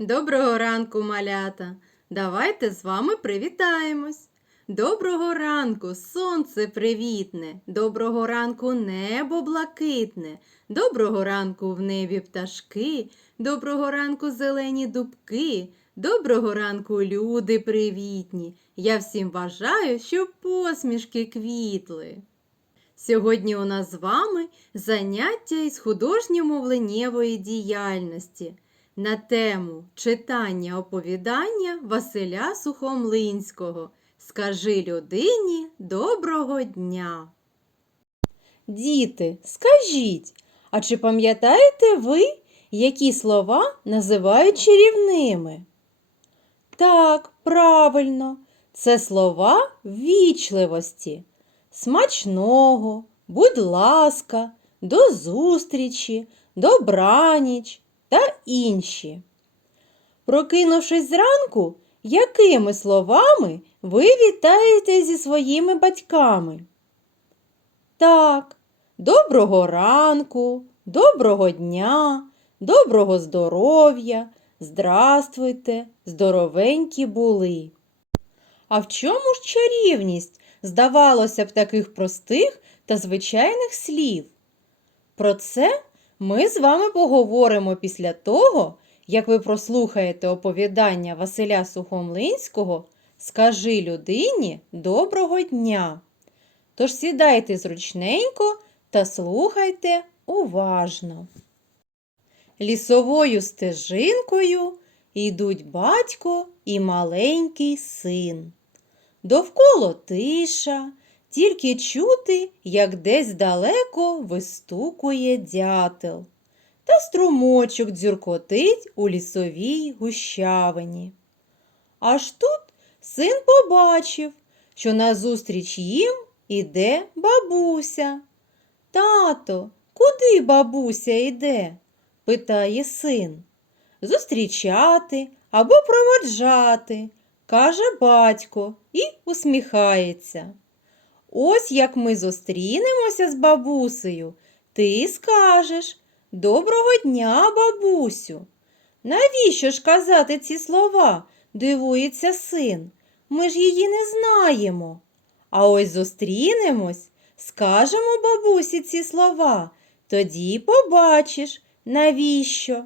Доброго ранку, малята! Давайте з вами привітаємось. Доброго ранку, сонце привітне, доброго ранку небо блакитне, доброго ранку в небі пташки, доброго ранку зелені дубки, доброго ранку люди привітні. Я всім бажаю, щоб посмішки квітли. Сьогодні у нас з вами заняття із художньо-мовленнєвої діяльності на тему читання оповідання Василя Сухомлинського Скажи людині доброго дня. Діти, скажіть, а чи пам'ятаєте ви, які слова називають чарівними? Так, правильно, це слова ввічливості, смачного, будь ласка, до зустрічі, добраніч та інші. Прокинувшись зранку, якими словами ви вітаєте зі своїми батьками? Так, доброго ранку, доброго дня, доброго здоров'я, здравствуйте, здоровенькі були. А в чому ж чарівність, здавалося б, таких простих та звичайних слів? Про це ми з вами поговоримо після того, як ви прослухаєте оповідання Василя Сухомлинського Скажи людині доброго дня. Тож сідайте зручненько та слухайте уважно. Лісовою стежинкою йдуть батько і маленький син. Довкола тиша, тільки чути, як десь далеко вистукує дятел. Та струмочок дзюркотить у лісовій гущавині. Аж тут син побачив, що назустріч їм іде бабуся. Тато, куди бабуся йде? питає син. Зустрічати або проводжати, каже батько і усміхається. Ось як ми зустрінемося з бабусею, ти скажеш Доброго дня, бабусю. Навіщо ж казати ці слова? дивується син. Ми ж її не знаємо. А ось зустрінемось, скажемо бабусі ці слова, тоді побачиш, навіщо.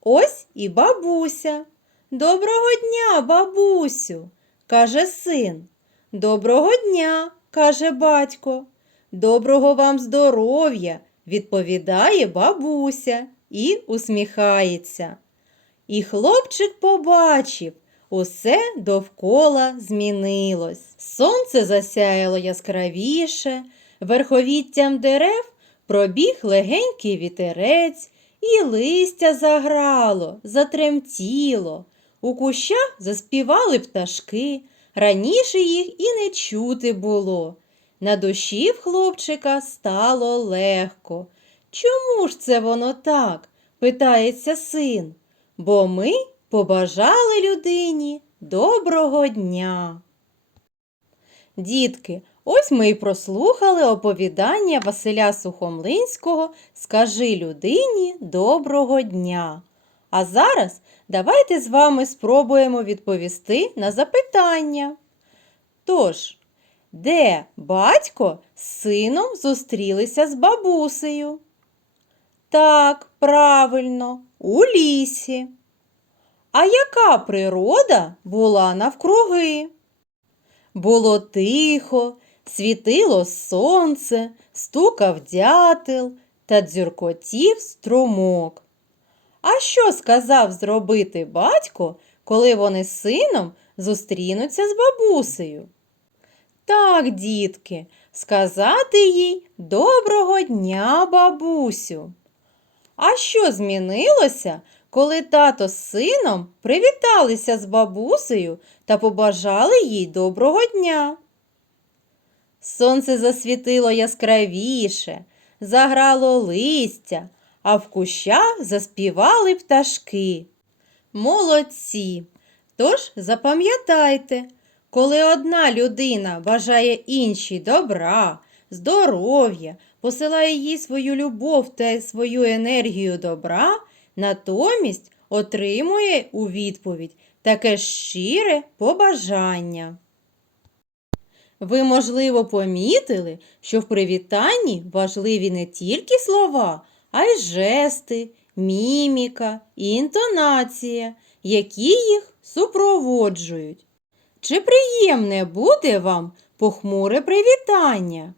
Ось і бабуся. Доброго дня, бабусю, каже син. Доброго дня, каже батько. Доброго вам здоров'я, відповідає бабуся і усміхається. І хлопчик побачив, усе довкола змінилось. Сонце засяяло яскравіше, верховіттям дерев пробіг легенький вітерець, і листя заграло, затремтіло. У кущах заспівали пташки, раніше їх і не чути було. На душі в хлопчика стало легко. Чому ж це воно так? питається син. Бо ми побажали людині доброго дня. Дітки, ось ми і прослухали оповідання Василя Сухомлинського Скажи людині доброго дня. А зараз давайте з вами спробуємо відповісти на запитання. Тож, де батько з сином зустрілися з бабусею? Так, правильно, у лісі. А яка природа була навкруги? Було тихо, світило сонце, стукав дятел та дзюркотів струмок. А що сказав зробити батько, коли вони з сином зустрінуться з бабусею? Так, дітки, сказати їй доброго дня, бабусю. А що змінилося, коли тато з сином привіталися з бабусею та побажали їй доброго дня? Сонце засвітило яскравіше, заграло листя, а в кущах заспівали пташки. Молодці! Тож запам'ятайте, коли одна людина бажає іншій добра, здоров'я, посилає їй свою любов та свою енергію добра, натомість отримує у відповідь таке щире побажання. Ви, можливо, помітили, що в привітанні важливі не тільки слова, а й жести, міміка і інтонація, які їх супроводжують. Чи приємне буде вам похмуре привітання?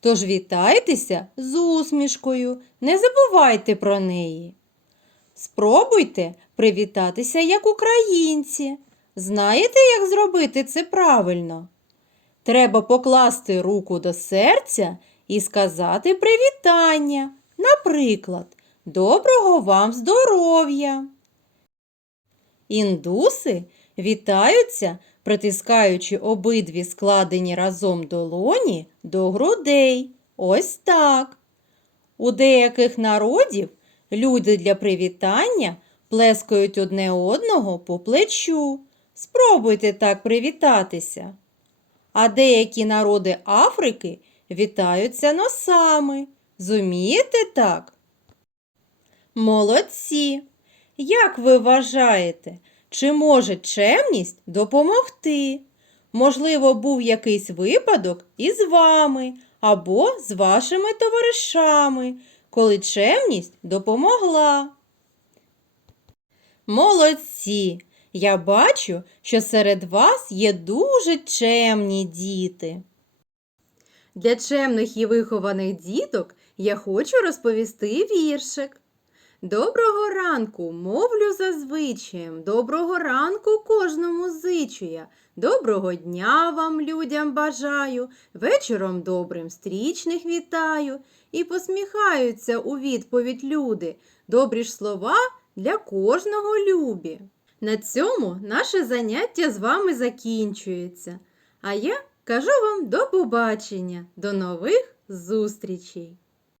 Тож вітайтеся з усмішкою, не забувайте про неї. Спробуйте привітатися як українці. Знаєте, як зробити це правильно? Треба покласти руку до серця і сказати привітання. Наприклад, доброго вам здоров'я. Індуси вітаються, притискаючи обидві складені разом долоні до грудей. Ось так. У деяких народів люди для привітання плескають одне одного по плечу. Спробуйте так привітатися. А деякі народи Африки вітаються носами. Зумієте так? Молодці! Як ви вважаєте, чи може чемність допомогти? Можливо, був якийсь випадок із вами або з вашими товаришами, коли чемність допомогла. Молодці! Я бачу, що серед вас є дуже чемні діти. Для чемних і вихованих діток я хочу розповісти віршик. Доброго ранку, мовлю за звичаєм, доброго ранку кожному зичу я. Доброго дня вам, людям бажаю, вечором добрим стрічних вітаю. І посміхаються у відповідь люди. Добрі ж слова для кожного любі. На цьому наше заняття з вами закінчується. А я кажу вам до побачення, до нових зустрічей!